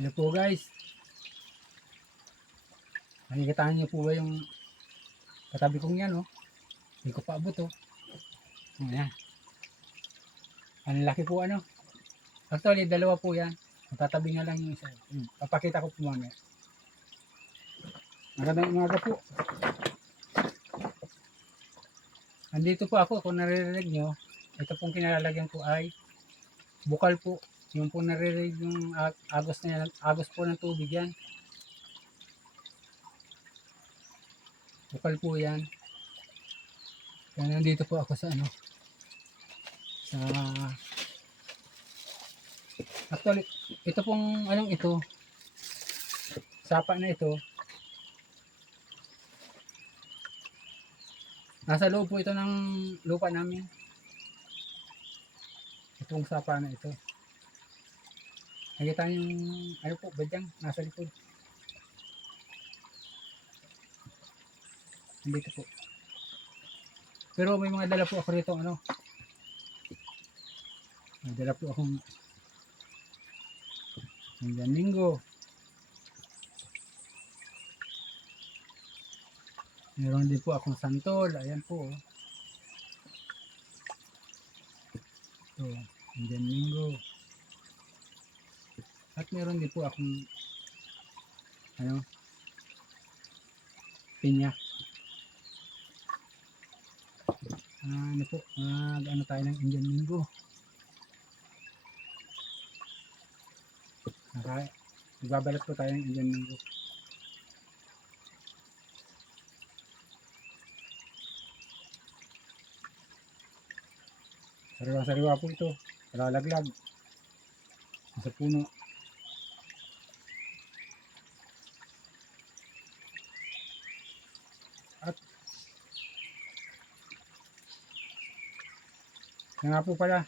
Hello po guys. Nakikita niyo po ba yung katabi kong yan, oh? Hindi ko pa abot, oh. Ayan. Ang laki po, ano? Actually, dalawa po yan. Matatabi nga lang yung isa. Papakita ko po mamaya. Magandang umaga po. Andito po ako, kung naririnig nyo, ito pong kinalalagyan ko ay bukal po. Yung po naririnig yung agos na yan, agos po ng tubig yan. Bukal po yan. Kaya nandito po ako sa ano, sa actually, ito pong anong ito, sapa na ito, nasa loob po ito ng lupa namin. Itong sapa na ito. Nakita yung ano po, badyang nasa likod. Nandito po. Pero may mga dala po ako rito, ano. May dala po akong Indian Linggo. Meron din po akong santol. Ayan po. Ito, Indian Linggo. At meron din po akong ano, pinya. Ano po, ano tayo ng Indian Linggo. Ibabalat po tayo ng Indian Linggo. Sariwa-sariwa po ito. Lalaglag. Sa puno. At nga po pala.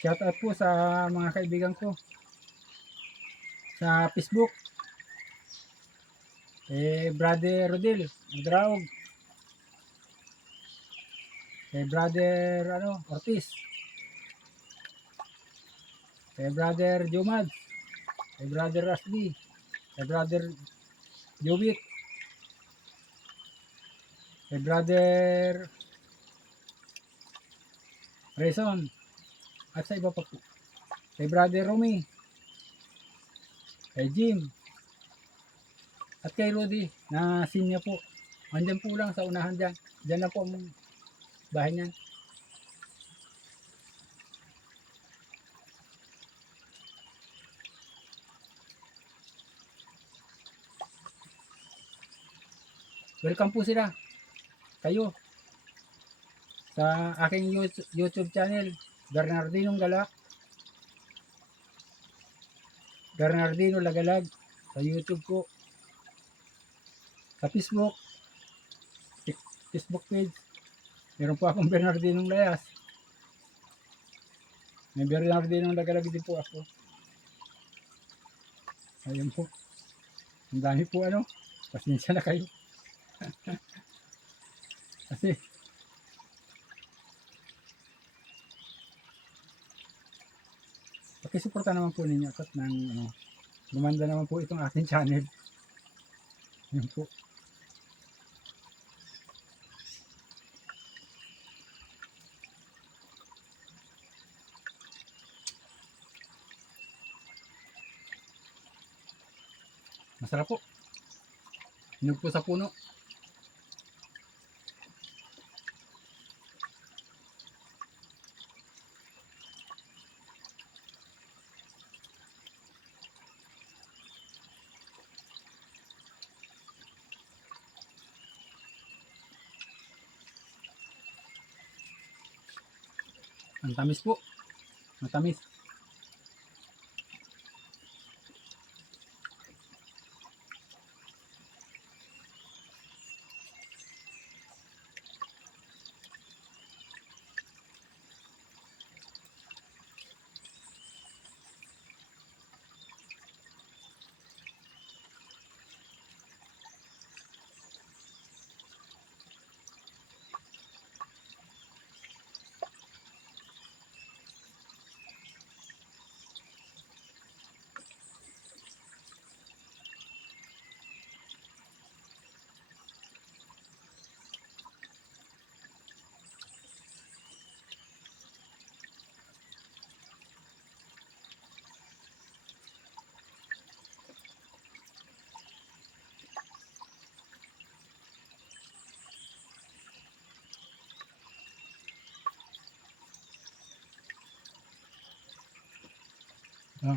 Shout out po sa mga kaibigan ko sa Facebook. Brother Rodel Madraog. Brother Ortiz. Brother Jumad. Brother Rasdi. Brother Jubit. Brother Reson. At sa iba pa po. Brother Romy. Jim. At kay Rudy na sinya po. Andyan po lang sa unahan dyan. Dyan na po ang bahay niyan. Welcome po sila. Kayo. Sa aking YouTube channel. Bernardino Galak. Bernardino Lagalag. Sa YouTube ko. Sa Facebook. Facebook page. Meron po akong Bernardino Layas. May Bernardino Lagalag din po ako. Ayun po. Ang dami po ano. Pasensya na kayo. Kasi pakisuporta naman po ninyo at ng gumanda naman po itong ating channel. Yun po. Masarap po. Hinog po sa puno. Ang tamis po. Matamis. Ah,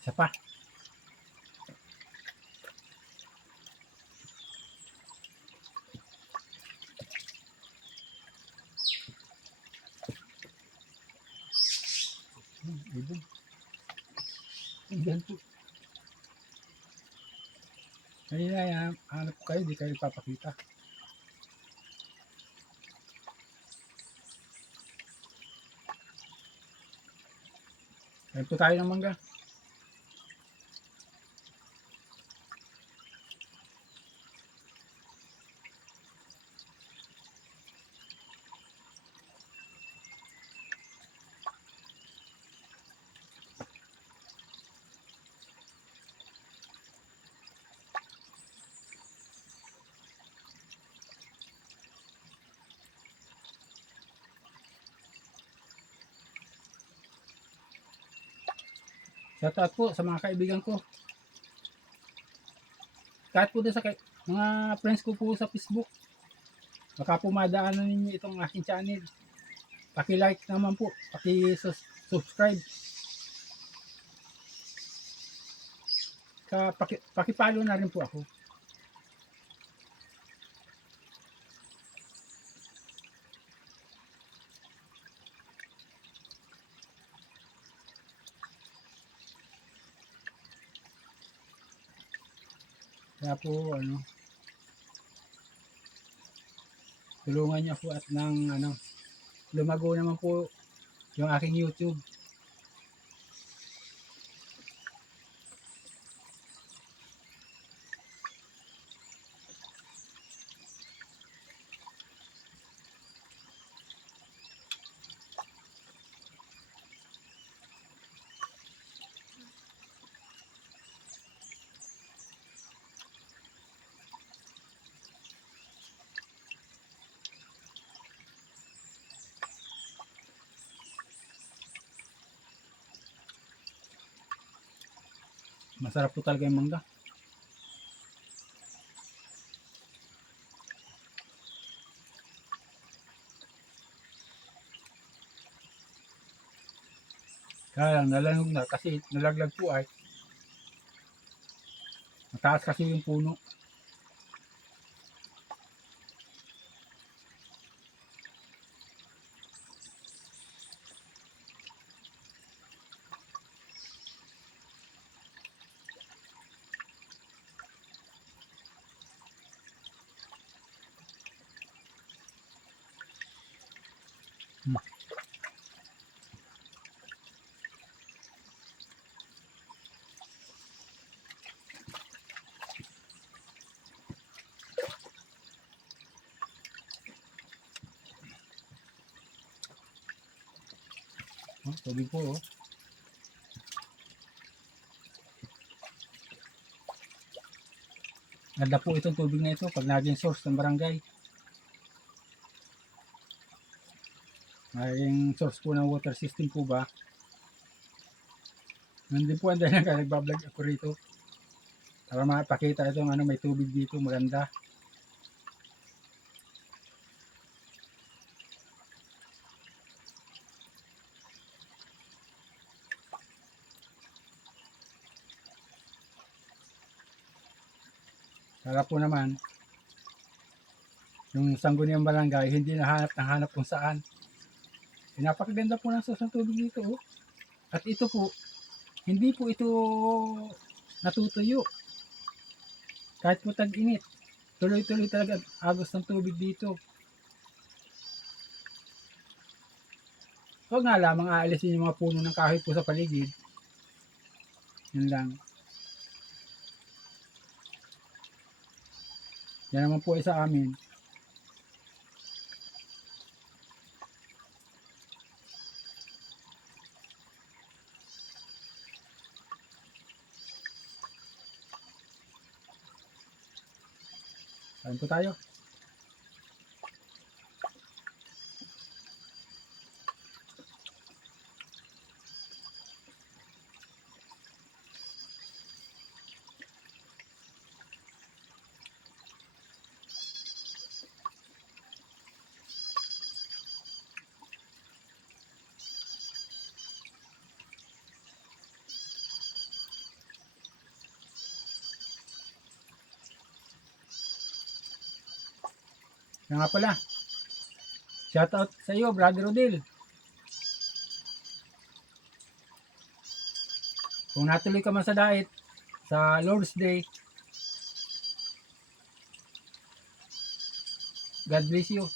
isa pa. Ibon. Ibon po. Kanina hanap ko kayo, di kayo nagpapakita. Kain po tayo ng mangga. Shoutout po sa mga kaibigan ko. Kahit po doon sa mga friends ko po sa Facebook. Baka po madaanan ninyo itong aking channel. Paki-like naman po. Paki-subscribe. Paki-follow na rin po ako. Kaya po, tulungan niyo po at lumago naman po yung aking YouTube. Masarap po talaga yung mangga. Kaya lang, nalanog na kasi nalaglag po ay mataas kasi yung puno. Hmm. Tubig po oh. Ganda po itong tubig na ito pag naging source ng barangay. Naging source po ng water system po ba. Nandun po ang dahil na nagbablog ako rito. Para mapakita itong may tubig dito maganda. Para po naman, yung sangguniang barangay, hindi nahanap kung saan. Napakaganda po ng source ng tubig dito. Oh. At ito po, hindi po ito natutuyo. Kahit po tag-init, tuloy-tuloy talaga agos ng tubig dito. Huwag nga lamang aalisin yung mga puno ng kahoy po sa paligid. Yun lang. Yan naman po ay sa amin. Kain po tayo. Kaya nga pala, shoutout sa iyo, Brother Rodel. Kung natuloy ka man sa diet, sa Lord's Day, God bless you.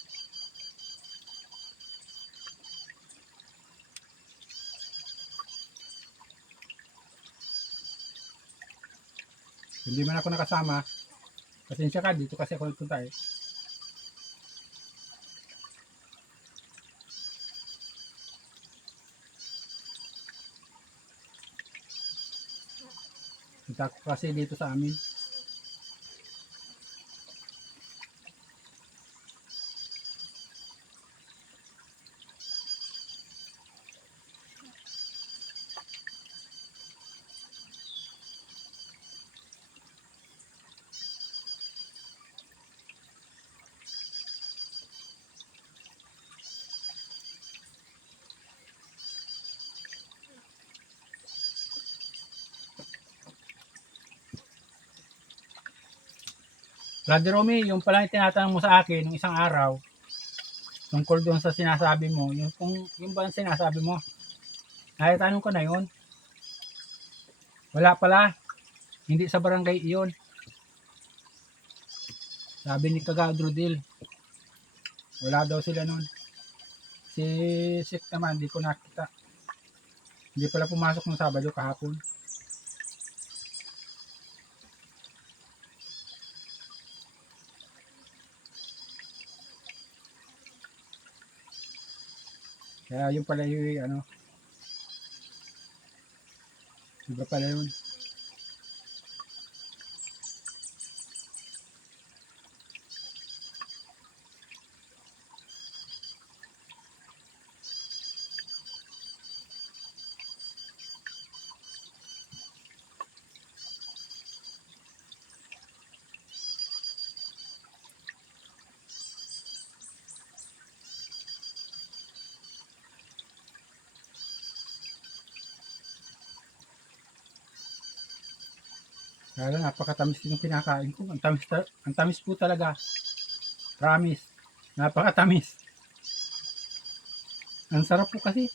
Hindi man ako nakasama, pasensya ka, dito kasi ako nagpunta eh. Punta ko kasi dito sa amin. Brother Romy, yung pala yung tinatanong mo sa akin nung isang araw, tungkol doon sa sinasabi mo, yung ba ang sinasabi mo? Ay, tanong ko na yun. Wala pala, hindi sa barangay iyon. Sabi ni Kagadrodil, wala daw sila nun. Si Sik naman, hindi ko nakita. Hindi pala pumasok ng Sabado kahapon. Kaya yung pala yung ano, iba pala yun. Kaya lang, napakatamis din yung kinakain ko. Ang tamis po talaga. Promise. Napakatamis. Ang sarap po kasi.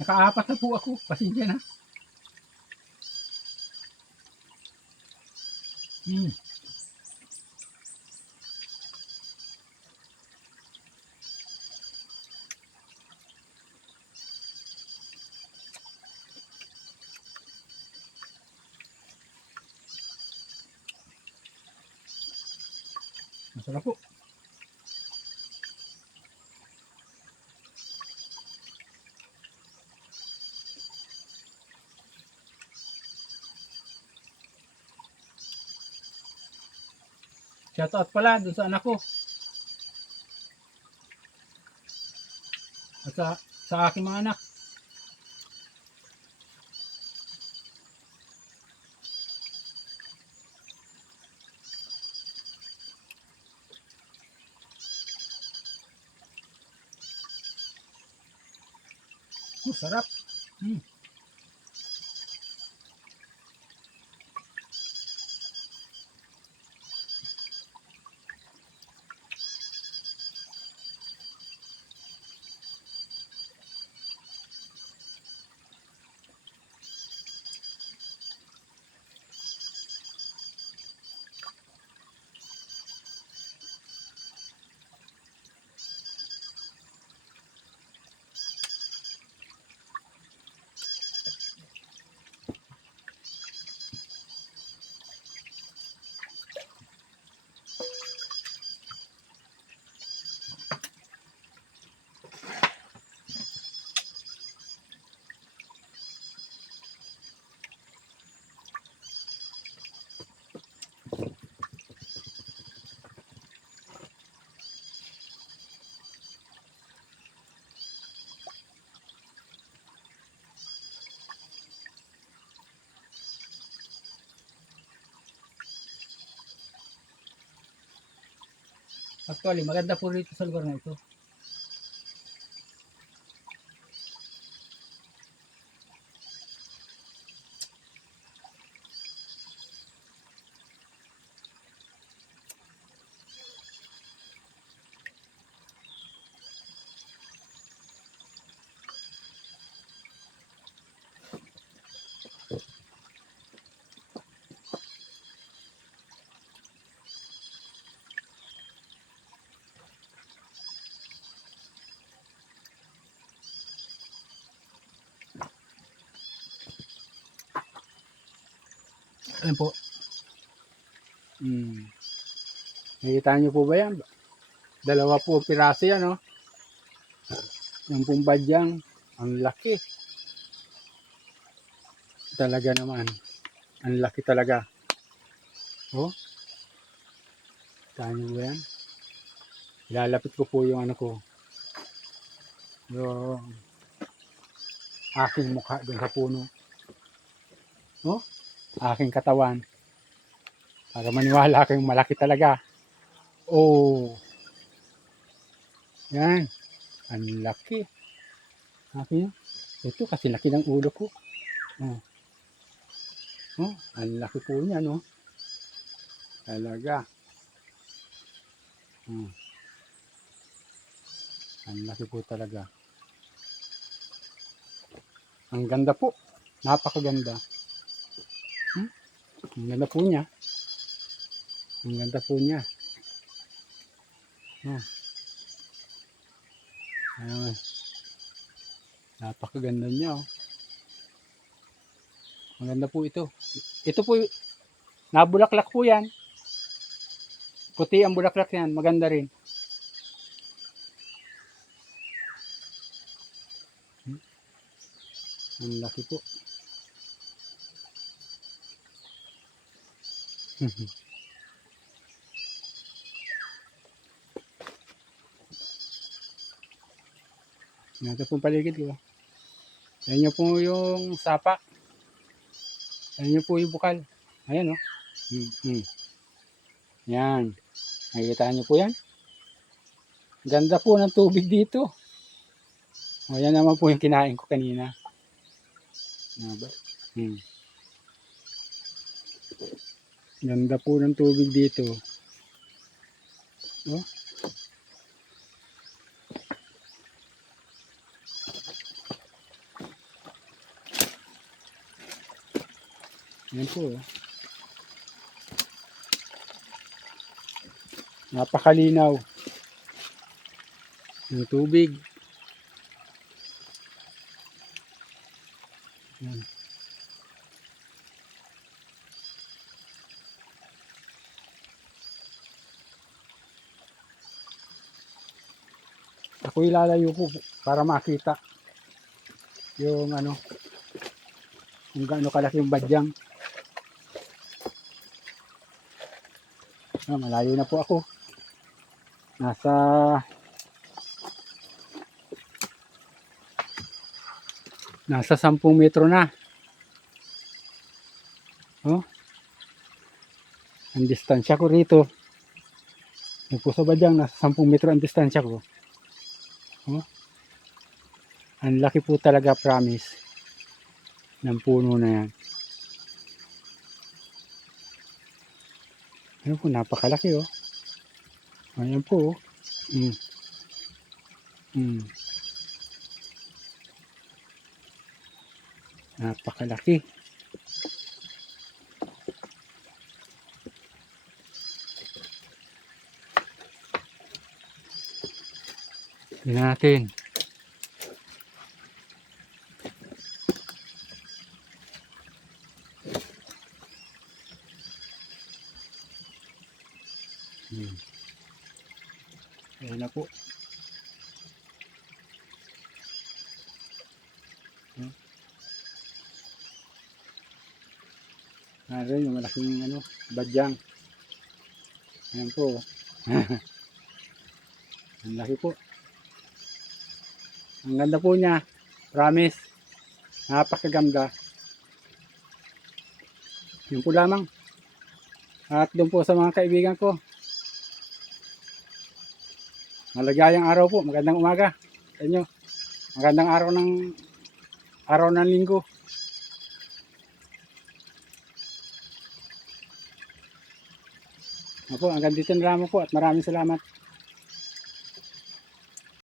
Nakaapat na po ako. Pasensya na. Mm. Masarap po. Shoutout pala doon sa anak ko. At sa aking mga anak. Sarap. Mm. Actually, maganda po rito sa lugar na ito. Ayun po. Nakikita niyo po ba yan? Dalawa po piraso yan, oh. Yung pong badyang, ang laki. Talaga naman. Ang laki talaga. Oh. Kita niyo ba yan? Ilalapit ko po yung ano ko. Yung aking mukha dun sa puno. Oh. Aking katawan. Para maniwala kayong malaki talaga. Oh. Yan. Ang laki. Laki. Ito kasi laki ng ulo ko. Oh. Oh, ang laki po niya, no? Talaga. Ang laki po talaga. Ang ganda po. Napakaganda. Ang ganda po niya. Ang ganda po niya. Napakaganda niya, oh. Ang ganda po ito. Ito po, nabulaklak po yan. Puti ang bulaklak yan. Maganda rin. Ang laki po. Ito po paligid ko. Ayan nyo po yung sapa. Ayan nyo po yung bukal. Ayan, oh. Yan. Nakikita nyo po yan. Ganda po ng tubig dito. Ayan naman po yung kinain ko kanina. Ganda po ng tubig dito. Oh. Yan po. Napakalinaw ng tubig. Yan. Ako ilalayo po para makita yung ano, kung gaano kalaki yung badyang. Malayo na po ako. Nasa 10 metro na. Oh. Ang distansya ko rito. Yung po sa badyang, nasa 10 metro ang distansya ko. Oh. Ang laki po talaga, promise, ng puno na yan. Ano po, napakalaki, oh. Ayan po, oh. Napakalaki. Tingnan natin. Ayan na po. Narin yung malaking ano, badyang. Ayan po. Ang laki po. Ang ganda po niya. Promise. Napakaganda. Yun po lamang. At doon po sa mga kaibigan ko. Maligayang araw po. Magandang umaga sa inyo. Magandang araw ng linggo. Opo, hanggang dito na lamang po at maraming salamat.